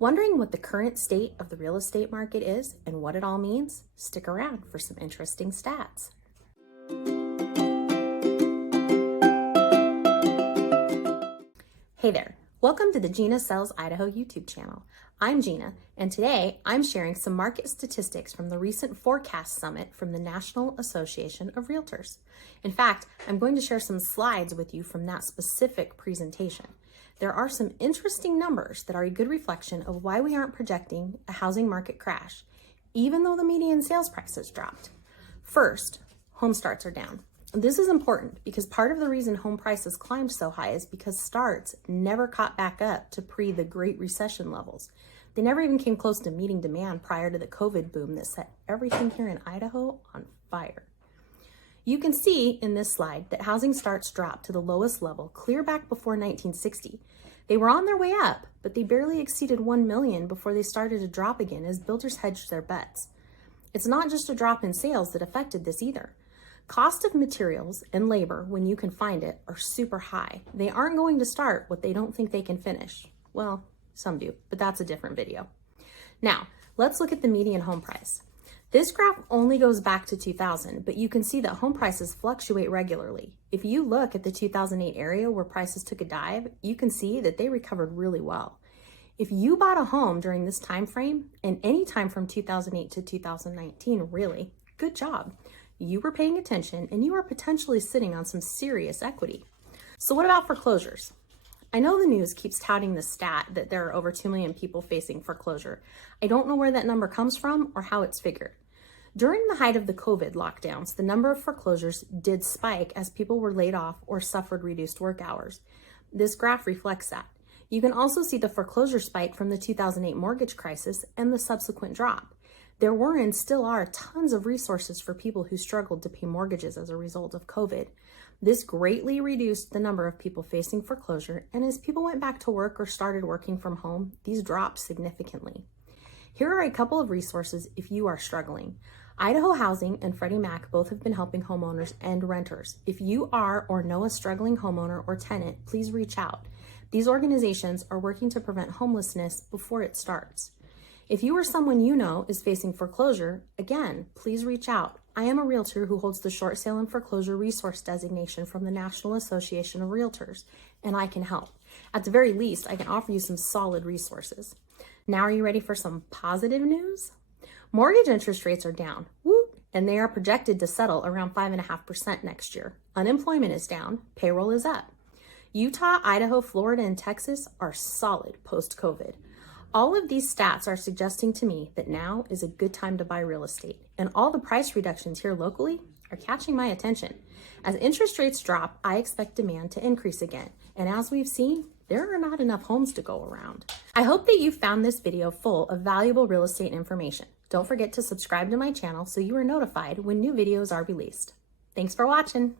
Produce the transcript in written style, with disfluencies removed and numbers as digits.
Wondering what the current state of the real estate market is and what it all means? Stick around for some interesting stats. Hey there, welcome to the Gina Sells Idaho YouTube channel. I'm Gina, and today I'm sharing some market statistics from the recent Forecast Summit from the National Association of Realtors. In fact, I'm going to share some slides with you from that specific presentation. There are some interesting numbers that are a good reflection of why we aren't projecting a housing market crash, even though the median sales prices dropped. First, home starts are down. This is important because part of the reason home prices climbed so high is because starts never caught back up to the Great Recession levels. They never even came close to meeting demand prior to the COVID boom that set everything here in Idaho on fire. You can see in this slide that housing starts dropped to the lowest level clear back before 1960. They were on their way up, but they barely exceeded 1 million before they started to drop again as builders hedged their bets. It's not just a drop in sales that affected this either. Cost of materials and labor, when you can find it, are super high. They aren't going to start what they don't think they can finish. Well, some do, but that's a different video. Now, let's look at the median home price. This graph only goes back to 2000, but you can see that home prices fluctuate regularly. If you look at the 2008 area where prices took a dive, you can see that they recovered really well. If you bought a home during this time frame, and any time from 2008 to 2019, really, good job. You were paying attention and you are potentially sitting on some serious equity. So what about foreclosures? I know the news keeps touting the stat that there are over 2 million people facing foreclosure. I don't know where that number comes from or how it's figured. During the height of the COVID lockdowns, the number of foreclosures did spike as people were laid off or suffered reduced work hours. This graph reflects that. You can also see the foreclosure spike from the 2008 mortgage crisis and the subsequent drop. There were and still are tons of resources for people who struggled to pay mortgages as a result of COVID. This greatly reduced the number of people facing foreclosure, and as people went back to work or started working from home, these dropped significantly. Here are a couple of resources if you are struggling. Idaho Housing and Freddie Mac both have been helping homeowners and renters. If you are or know a struggling homeowner or tenant, please reach out. These organizations are working to prevent homelessness before it starts. If you or someone you know is facing foreclosure, again, please reach out. I am a realtor who holds the short sale and foreclosure resource designation from the National Association of Realtors, and I can help. At the very least, I can offer you some solid resources. Now, are you ready for some positive news? Mortgage interest rates are down, and they are projected to settle around 5.5% next year. Unemployment is down, payroll is up. Utah, Idaho, Florida, and Texas are solid post-COVID. All of these stats are suggesting to me that now is a good time to buy real estate, and all the price reductions here locally are catching my attention. As interest rates drop, I expect demand to increase again, and as we've seen, there are not enough homes to go around. I hope that you found this video full of valuable real estate information. Don't forget to subscribe to my channel so you are notified when new videos are released. Thanks for watching.